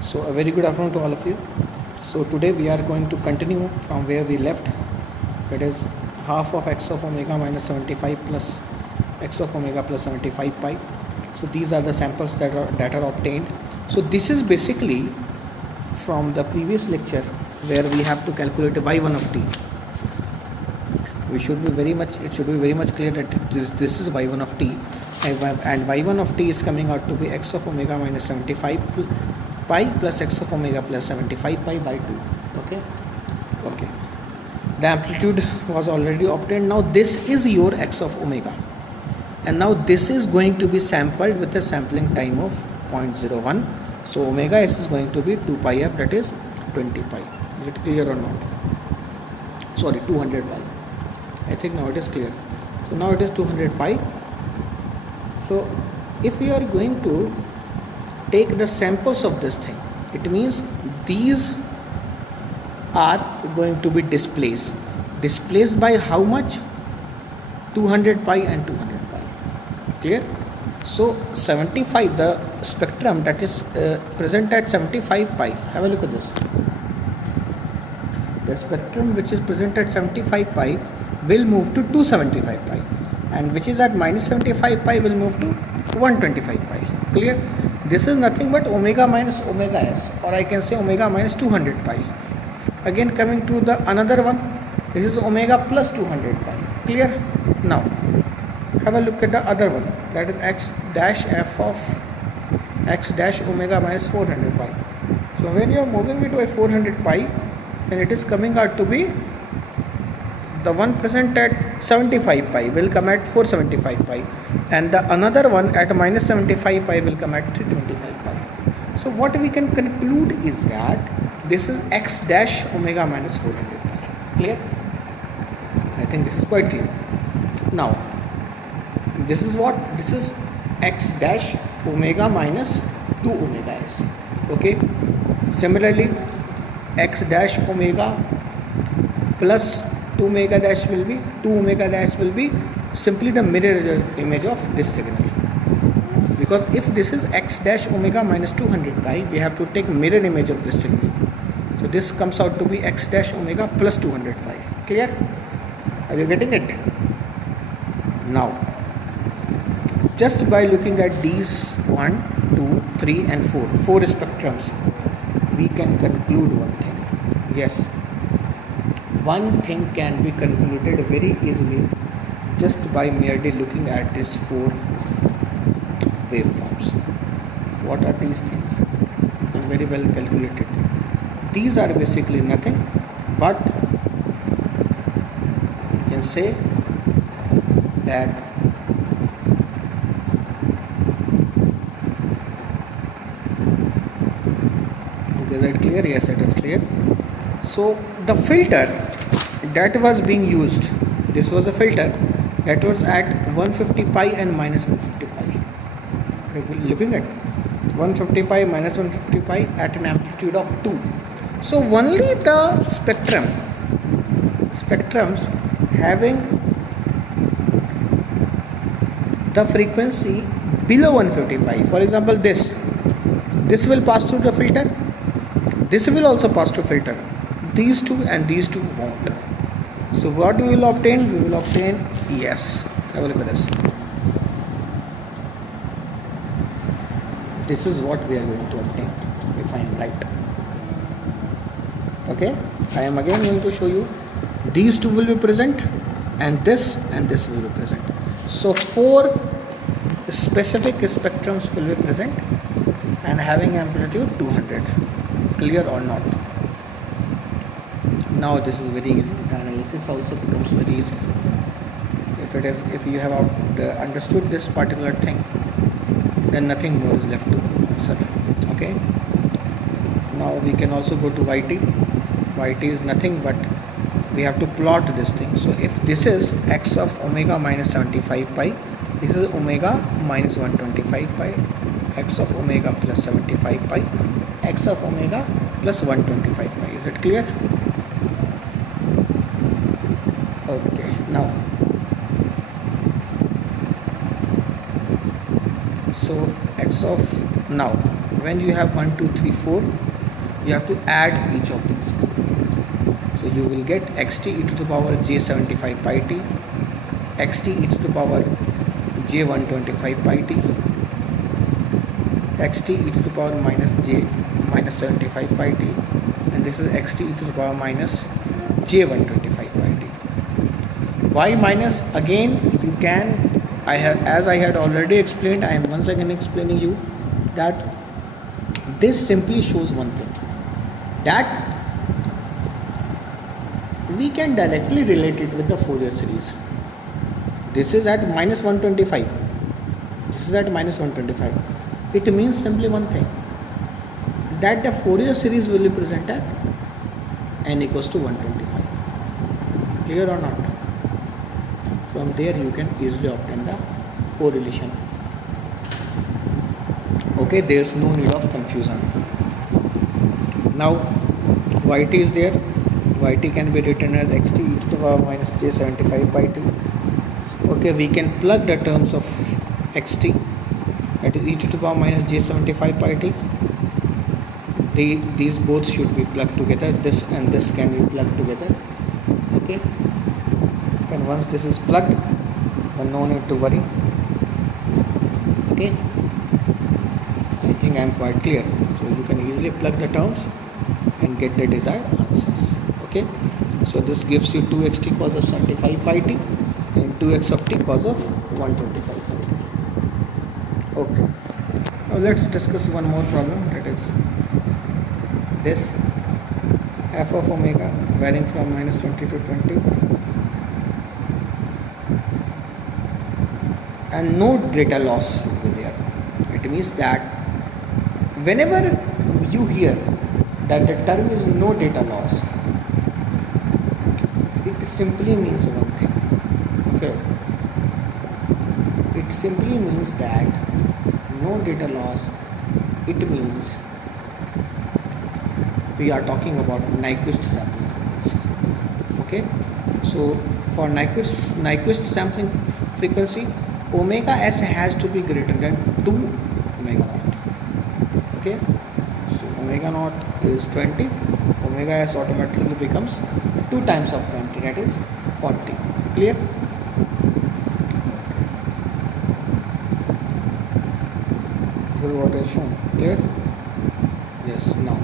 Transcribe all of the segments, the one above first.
So a very good afternoon to all of you. So today we are going to continue from where we left, that is half of x of omega minus 75 plus x of omega plus 75 pi. So these are the samples that are obtained. So this is basically from the previous lecture where we have to calculate y1 of t. It should be very much clear that this is y1 of t, and y1 of t is coming out to be x of omega minus 75 pi plus x of omega plus 75 pi by 2. Okay, the amplitude was already obtained. Now this is your x of omega, and now this is going to be sampled with a sampling time of 0.01. so omega s is going to be 2 pi f, that is 20 pi. Is it clear or not? Sorry, 200 pi. I think now it is clear. So now it is 200 pi. So if we are going to take the samples of this thing, it means these are going to be displaced by how much? 200 pi and 200 pi. Clear? So 75, the spectrum that is present at 75 pi, have a look at this. The spectrum which is present at 75 pi will move to 275 pi, and which is at minus 75 pi will move to 125 pi. Clear? This is nothing but omega minus omega s, or I can say omega minus 200 pi. Again, coming to the another one, this is omega plus 200 pi. Clear? Now have a look at the other one, that is x dash f of x dash omega minus 400 pi. So when you are moving it by 400 pi, then it is coming out to be the one present at 75 pi will come at 475 pi, and the another one at minus 75 pi will come at 325 pi. So what we can conclude is that this is x dash omega minus 400 pi. Clear? I think this is quite clear. Now this is what? This is x dash omega minus 2 omega s. Okay. Similarly, x dash omega plus 2 omega dash will be simply the mirror image of this signal, because if this is x dash omega minus 200 pi, we have to take mirror image of this signal. So this comes out to be x dash omega plus 200 pi. Clear? Are you getting it? Now just by looking at these 1, 2, 3 and 4 spectrums, we can conclude one thing. Yes, one thing can be concluded very easily just by merely looking at these 4 waveforms. What are these things? Very well calculated. These are basically nothing but, you can say that is it clear? Yes, it is clear. So the filter that was being used, this was a filter that was at 150 pi and minus 150 pi. Looking at 150 pi minus 150 pi at an amplitude of 2. So only the spectrums having the frequency below 150 pi, for example this will pass through the filter, this will also pass through filter, these two and these two won't. So what we will obtain? We will obtain yes. Have a look at this. This is what we are going to obtain if I am right. Okay, I am again going to show you. These two will be present, and this will be present. So 4 specific spectrums will be present and having amplitude 200. Clear or not? Now this is very easy. The analysis also becomes very easy. If you have understood this particular thing, then nothing more is left to answer. Okay. Now we can also go to yt. Yt is nothing but we have to plot this thing. So if this is x of omega minus 75 pi, this is omega minus 125 pi, x of omega plus 75 pi, x of omega plus 125 pi. Is it clear? Okay, now so x of now when you have 1 2 3 4, you have to add each of these. So you will get xt e to the power j75 pi t, xt e to the power j125 pi t, xt e to the power minus j minus 75 pi t, and this is xt e to the power minus j125 pi t. Why minus? Again, you can, as I had already explained, I am once again explaining you that this simply shows one thing, that we can directly relate it with the Fourier series. This is at minus 125, this is at minus 125. It means simply one thing, that the Fourier series will be present at n equals to 125. Clear or not? From there you can easily obtain the correlation. Okay, there is no need of confusion. Now yt is there. Yt can be written as xt e to the power minus j75 pi t. Okay, we can plug the terms of xt, that is e to the power minus j75 pi t. These both should be plugged together. This and this can be plugged together. Okay, and once this is plugged, then no need to worry. Okay, I think I am quite clear. So you can easily plug the terms and get the desired answers. Okay, so this gives you 2xt cos of 75 pi t and 2x of t cos of 125 pi t. Okay, now let's discuss one more problem, that is this f of omega varying from minus 20 to 20 and no data loss should be there. It means that whenever you hear that the term is no data loss, it simply means one thing. Okay, it simply means that no data loss, it means we are talking about Nyquist sampling frequency. Okay, so for Nyquist sampling frequency, omega s has to be greater than 2 omega naught. Okay, so omega naught is 20, omega s automatically becomes 2 times of 20, that is 40. Clear? Okay, this is what is shown. Clear? Yes. Now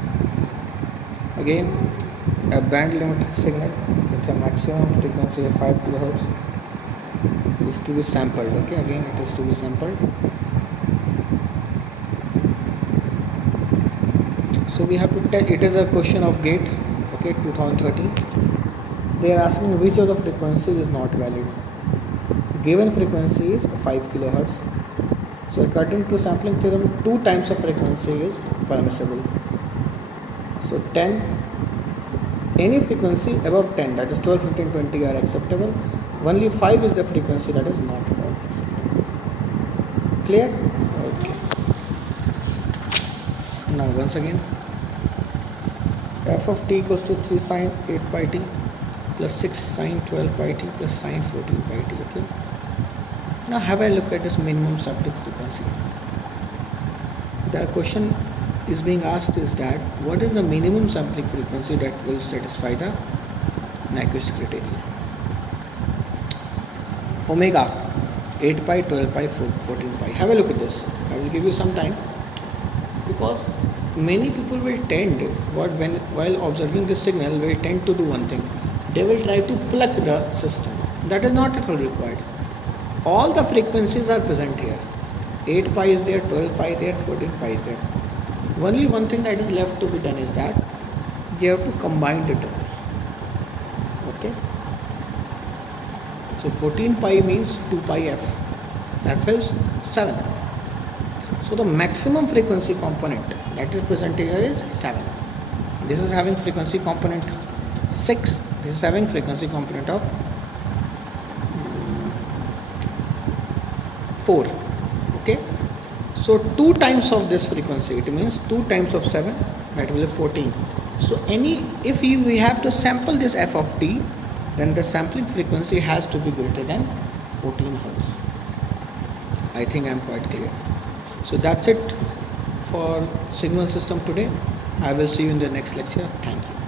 again, a band limited signal with a maximum frequency of 5 kHz is to be sampled. Okay, again it is to be sampled. So we have to tell, it is a question of GATE, okay, 2013. They are asking which of the frequency is not valid. Given frequency is 5 kHz. So according to sampling theorem, 2 times of frequency is permissible. So 10, any frequency above 10, that is 12, 15, 20 are acceptable. Only 5 is the frequency that is not acceptable. Clear? Okay. Now once again, f of t equals to 3 sin 8 pi t plus 6 sin 12 pi t plus sin 14 pi t. Okay. Now have a look at this minimum sampling frequency. The question is being asked is that what is the minimum sampling frequency that will satisfy the Nyquist criteria? Omega 8 pi, 12 pi, 14 pi. Have a look at this. I will give you some time, because many people will tend, while observing this signal, will tend to do one thing. They will try to plug the system. That is not at all required. All the frequencies are present here. 8 pi is there, 12 pi there, 14 pi is there. Only one thing that is left to be done is that you have to combine the terms. Okay. So 14 pi means 2 pi f. F is 7. So the maximum frequency component that is present here is 7. This is having frequency component 6. This is having frequency component of 4. Okay. So 2 times of this frequency, it means 2 times of 7, that will be 14. So if we have to sample this f of t, then the sampling frequency has to be greater than 14 Hz. I think I am quite clear. So that's it for signal system today. I will see you in the next lecture. Thank you.